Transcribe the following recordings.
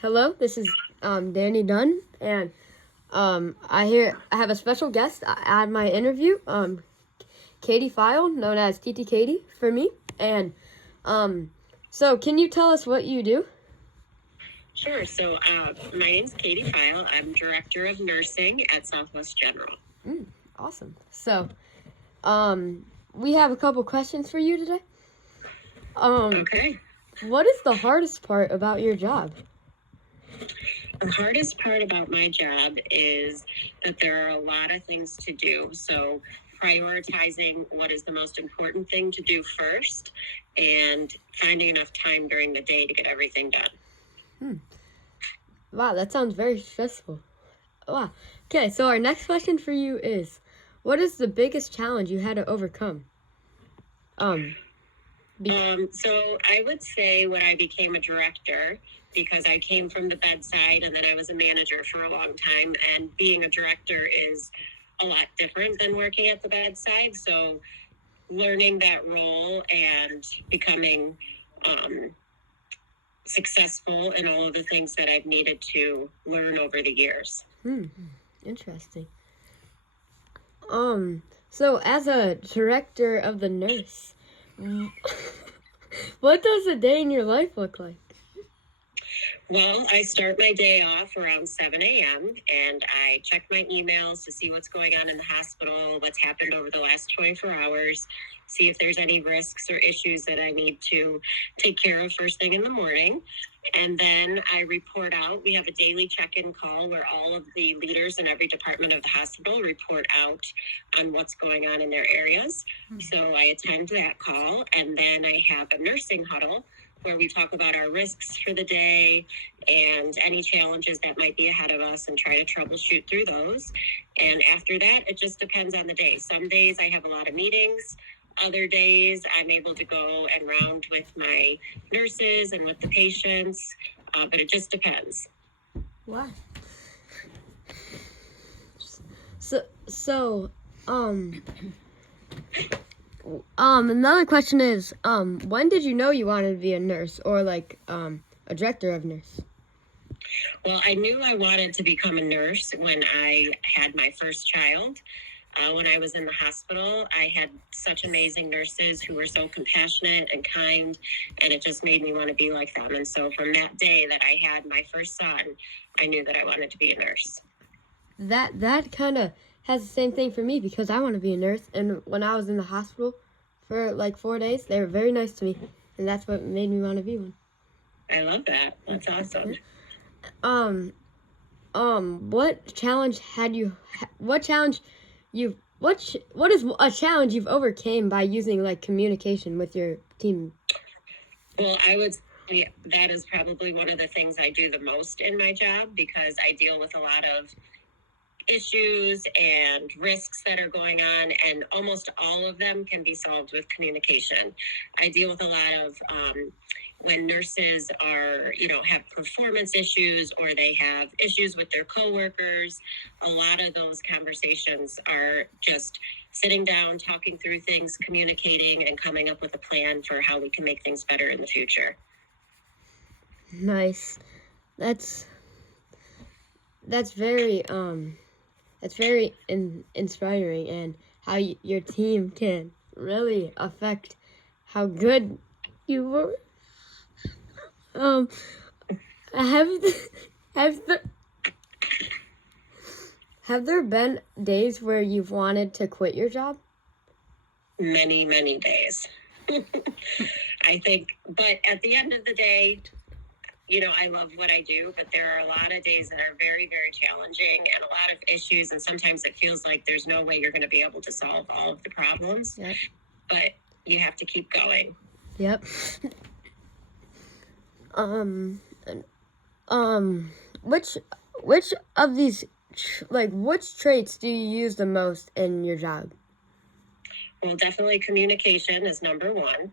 Hello, this is Danny Dunn, and I have a special guest at my interview, Katie File, known as TT Katie for me, and so can you tell us what you do? Sure. So my name's Katie File. I'm Director of Nursing at Southwest General. Awesome. So, we have a couple questions for you today. Okay. What is the hardest part about your job? The hardest part about my job is that there are a lot of things to do. So prioritizing what is the most important thing to do first and finding enough time during the day to get everything done. Wow, that sounds very stressful. Wow. Okay, so our next question for you is, what is the biggest challenge you had to overcome? So I would say when I became a director, because I came from the bedside and then I was a manager for a long time, and being a director is a lot different than working at the bedside. So learning that role and becoming successful in all of the things that I've needed to learn over the years. Interesting. So as a director of the nurse, what does a day in your life look like? Well, I start my day off around 7 a.m. and I check my emails to see what's going on in the hospital, what's happened over the last 24 hours, see if there's any risks or issues that I need to take care of first thing in the morning. And then I report out. We have a daily check-in call where all of the leaders in every department of the hospital report out on what's going on in their areas. So I attend that call, and then I have a nursing huddle where we talk about our risks for the day and any challenges that might be ahead of us and try to troubleshoot through those. And after that, it just depends on the day. Some days I have a lot of meetings. Other days I'm able to go and round with my nurses and with the patients, but it just depends. Wow. So, another question is, when did you know you wanted to be a nurse or like a director of nurse? Well, I knew I wanted to become a nurse when I had my first child. When I was in the hospital, I had such amazing nurses who were so compassionate and kind, and it just made me want to be like them. And so from that day that I had my first son, I knew that I wanted to be a nurse. That kind of has the same thing for me because I want to be a nurse. And when I was in the hospital for like 4 days, they were very nice to me, and that's what made me want to be one. I love that. That's awesome. What challenge had you? What challenge you? What is a challenge you've overcame by using like communication with your team? Well, I would say that is probably one of the things I do the most in my job because I deal with a lot of issues and risks that are going on, and almost all of them can be solved with communication. I deal with a lot of when nurses are, have performance issues or they have issues with their coworkers. A lot of those conversations are just sitting down, talking through things, communicating, and coming up with a plan for how we can make things better in the future. Nice. That's very inspiring, and how your team can really affect how good you were. Have there been days where you've wanted to quit your job? Many, many days. I think, but at the end of the day, I love what I do, but there are a lot of days that are very, very challenging and a lot of issues. And sometimes it feels like there's no way you're going to be able to solve all of the problems. Yep. But you have to keep going. Yep. Which of these, which traits do you use the most in your job? Well, definitely communication is number one.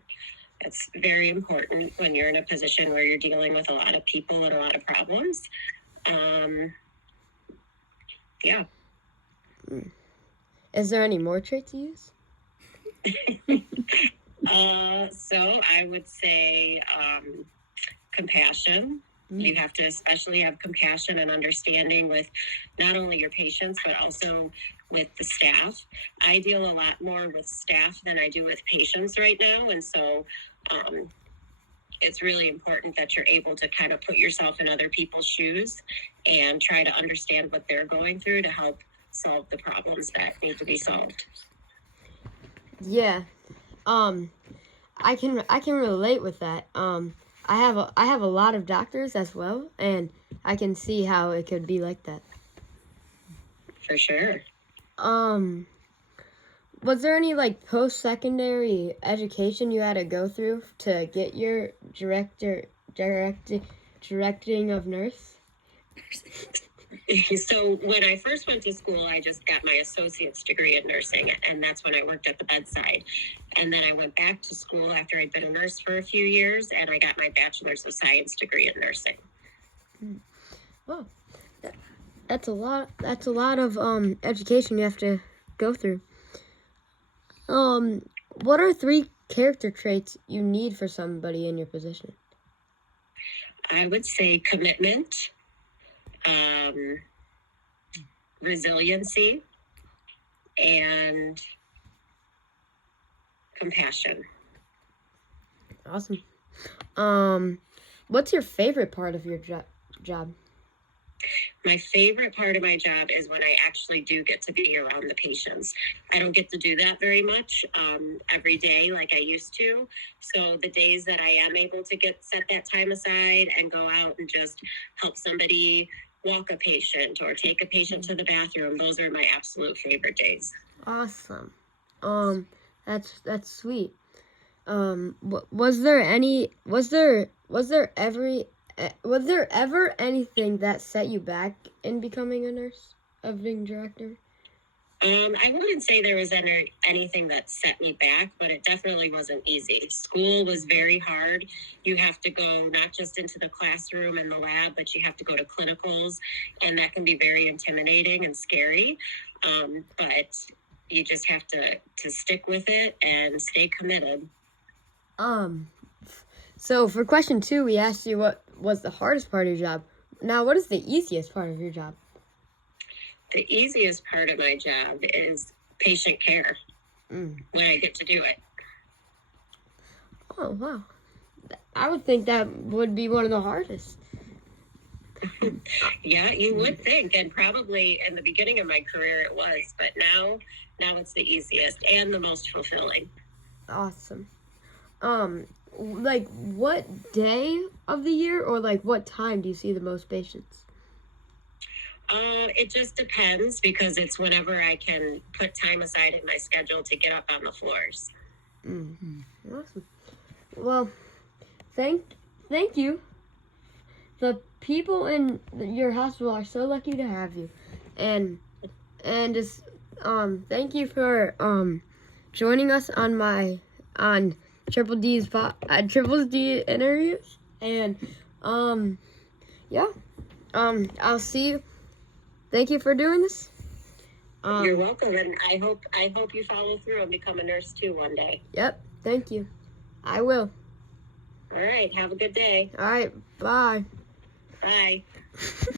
It's very important when you're in a position where you're dealing with a lot of people and a lot of problems. Yeah. Is there any more traits you use? So I would say compassion You have to especially have compassion and understanding with not only your patients, but also with the staff. I deal a lot more with staff than I do with patients right now. And so it's really important that you're able to kind of put yourself in other people's shoes and try to understand what they're going through to help solve the problems that need to be solved. Yeah. I can relate with that. I have a lot of doctors as well, and I can see how it could be like that. For sure. Was there any like post-secondary education you had to go through to get your directing of nurse? So when I first went to school, I just got my associate's degree in nursing, and that's when I worked at the bedside. And then I went back to school after I'd been a nurse for a few years, and I got my bachelor's of science degree in nursing. Wow, that's a lot. That's a lot of education you have to go through. What are 3 character traits you need for somebody in your position? I would say commitment, resiliency, and compassion. Awesome. What's your favorite part of your job? My favorite part of my job is when I actually do get to be around the patients. I don't get to do that very much every day like I used to. So the days that I am able to set that time aside and go out and just help somebody walk a patient or take a patient to the bathroom, those are my absolute favorite days. Awesome. That's sweet. Was there ever anything that set you back in becoming a nurse, of being director? I wouldn't say there was anything that set me back, but it definitely wasn't easy. School was very hard. You have to go not just into the classroom and the lab, but you have to go to clinicals, and that can be very intimidating and scary. But you just have to stick with it and stay committed. So for question 2, we asked you what was the hardest part of your job. Now, what is the easiest part of your job? The easiest part of my job is patient care when I get to do it. Oh, wow. I would think that would be one of the hardest. Yeah, you would think, and probably in the beginning of my career it was, but now it's the easiest and the most fulfilling. Awesome. Like what day of the year or like what time do you see the most patients? It just depends because it's whenever I can put time aside in my schedule to get up on the floors. Awesome. Well, thank you. The people in your hospital are so lucky to have you, and just thank you for joining us on Triple D interviews, and yeah, I'll see you. Thank you for doing this. You're welcome, and I hope you follow through and become a nurse too one day. Yep, thank you. I will. All right, have a good day. All right, bye. Bye.